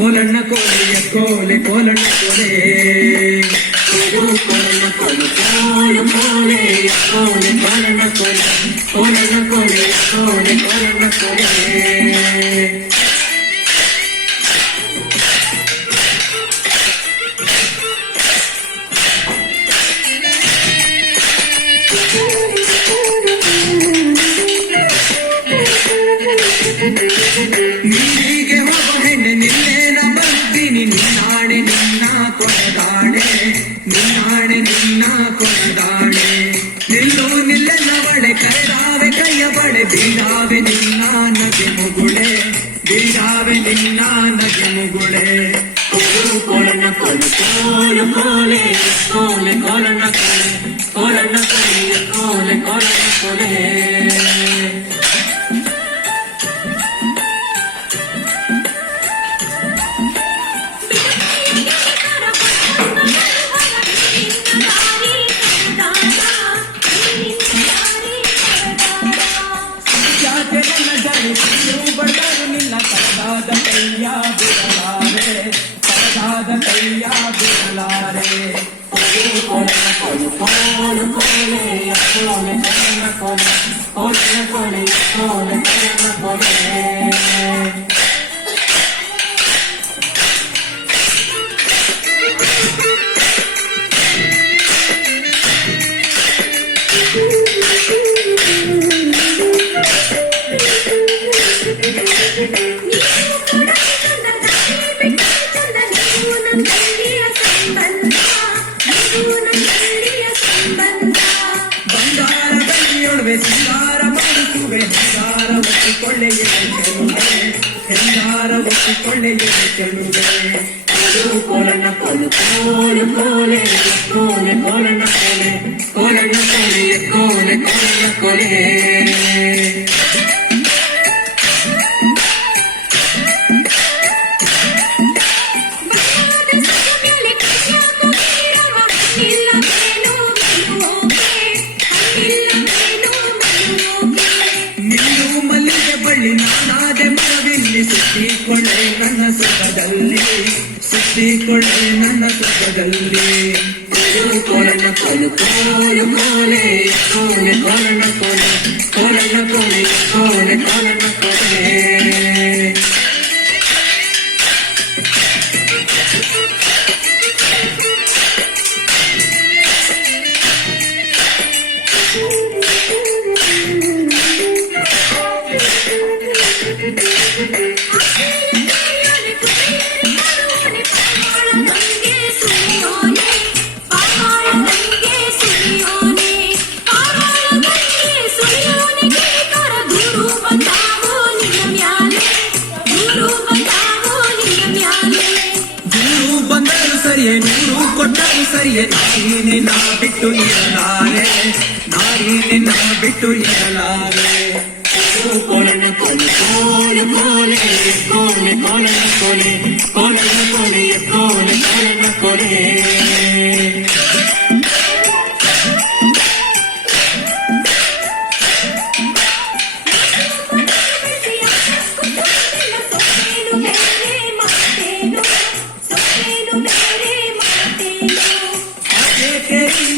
ಕೋಲಣ್ಣ ಕೋಲೆಯ ಕೋಲೆ ಕೋಲಣ್ಣ ಕೋಲೆ ಕೋಲಣ್ಣ ಕೋಲು ಕೋಲು ಕೋಲೆಯ ಕೋಲೆ ಕೋಲಣ್ಣ ಕೋಲೆ ಕೋಲಣ್ಣ ಕೋಲೆಯ ಕೋಲೆ ಕೋಲಣ್ಣ ಕೋಲೆ ನೀರಿಗೆ ಹೋಗ ಹೆಣ್ಣೆ ನಿನ್ನೇನ ಬರ್ತೀನಿ ನಿನ್ನಾಣೆ ನಿನ್ನ ಕೊಡದಾಣೆ ನಿನ್ನಾಣೆ ನಿನ್ನ ಕೊಡದಾಣೆ ನಿಲ್ಲು ನಿಲ್ಲೆನ್ನವಳೆ ಕರೆದಾವೆ ಕೈಯ ಬಳೆ ಬೀಳಾವೆ ನಿನ್ನ ನಗೆ ಮುಗುಳೆ ಬೀಳಾವೆ ನಿನ್ನ ನಗೆ ಮುಗುಳೆ ಕೋಲಣ್ಣ ಕೋಲು ಕೋಲು ಕೋಲೆ ಕೋಲೆ ಕೋಲಣ್ಣ ಕೋಲೆ ಕೋಲಣ್ಣ ಕೋಲೆಯ ಕೋಲೆ ಕೋಲಣ್ಣ ಕೋಲೆ ಬಡದಾರು ನಿನ್ನ ಕರದಾದ ಕೈಯ ಬಿಡಲಾರೆ ಕರದಾದ ಕೈಯ ಬಿಡಲಾರೆ ಕೋಲಣ್ಣ ಕೋಲು ಕೋಲು ಕೋಲೆ ಕೋಲೆ ಕೋಲಣ್ಣ ಕೋಲೆ ಕೋಲಣ್ಣ ಕೋಲೆ ಕೋಲೆ ಕೋಲಣ್ಣ ಕೋಲೆ ಬಂಗಾರದಲ್ಲಿಯೊಡವೆ ಸಿಂಗಾರ ಮಾಡಿಸುವೆ ಹೆಂಗಾರ ಒಟ್ಟಿಕೊಳ್ಳೆಯೇ ಚೆಲುವೆ ಹೆಂಗಾರ ಒಟ್ಟಿಕೊಳ್ಳೆಯೇ ಚೆಲುವೆ ಕೋಲಣ್ಣ ಕೋಲು ಕೋಲು ಕೋಲೆ ಕೋಲೆ ಕೋಲಣ್ಣ ಕೋಲೆ ಕೋಲಣ್ಣ ಕೋಲೆಯ ಕೋಲೆ ಕೋಲಣ್ಣ ಕೋಲೆ ನಾನಾದೆ ಮರವಿಲ್ಲಿ ಸುತ್ತಿಕೊಳ್ಳೆ ನನ್ನ ಸುಖದಲ್ಲಿ ಸುತ್ತಿಕೊಳ್ಳೆ ನನ್ನ ಸುಖದಲ್ಲಿ ಕೋಲಣ್ಣ ಕೋಲು ಕೋಲು ಕೋಲೆ ಕೋಲೆ ಕೋಲಣ್ಣ ಕೋಲೆ ಕೋಲಣ್ಣ ಕೋಲೆ ಕೋಲೆ ಕೋಲಣ್ಣ ಕೋಲೆ ನೂರು ಕೊಟ್ಟರು ಸರಿಯೇ ನಾರೀನಿ ನಾ ಬಿಟ್ಟು ಇರಲಾರೆ ನಾರೀನಿ ನಾ ಬಿಟ್ಟು ಇರಲಾರೆ ಕೋಲಣ್ಣ ಕೋಲು ಕೋಲು ಕೋಲೆ ಕೋಲೆ ಕೋಲಣ್ಣ ಕೋಲೆ ಕೋಲಣ್ಣ ಕೋಲೆಯ ಕೋಲೆ ಕೋಲಣ್ಣ ಕೋಲೆ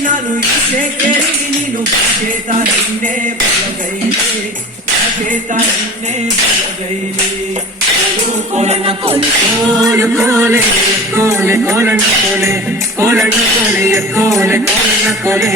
ನಾನು ಇಷ್ಟೇ ಕೇಳಿ ನೀನು ಚೇತನನ್ನೇ ಬಲಗೈಲಿ ಚೇತನನ್ನೇ ಬಲಗೈಲಿ ಕೋಲಣ್ಣ ಕೋಲು ಕೋಲು ಕೋಲೆ ಕೋಲೆ ಕೋಲಣ್ಣ ಕೋಲೆ ಕೋಲಣ್ಣ ಕೋಲೆಯ ಕೋಲೆ ಕೋಲಣ್ಣ ಕೋಲೆ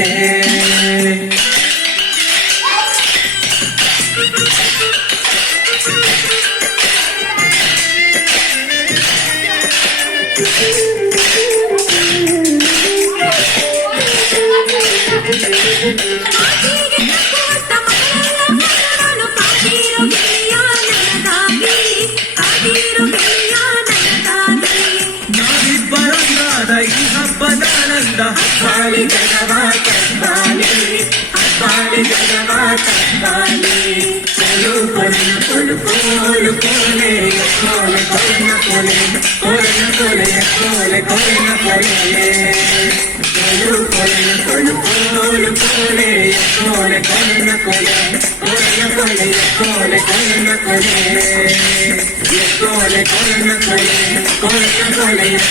ನಾವಿಬ್ಬರೊಂದಾದ ಈ ಹಬ್ಬದಾನಂದ ಹಬ್ಬಾಳಿ ಜಗವ ತಂದಾಲಿ ಹಬ್ಬಾಳಿ ಜಗವ ತಂದಾಲಿ ಕೋಲಣ್ಣ ಕೋಲು ಕೋಲು ಕೋಲೆ ಕೋಲೆ ಕೋಲಣ್ಣ ಕೋಲೆ ಕೋಲಣ್ಣ ಕೋಲೆಯ ಕೋಲೆ ಕೋಲಣ್ಣ ಕೋಲೆ ಕೋಲಣ್ಣ ಕೋಲು ಕೋಲು ಕೋಲೆ ಕೋಲೆ ಕೋಲಣ್ಣ ಕೋಲೆ ಕೋಲಣ್ಣ cole, colonna cole, cole, colonna cole, colonna cole,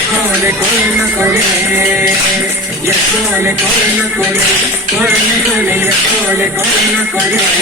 cole, colonna cole, cole, colonna cole, colonna cole, cole, colonna cole.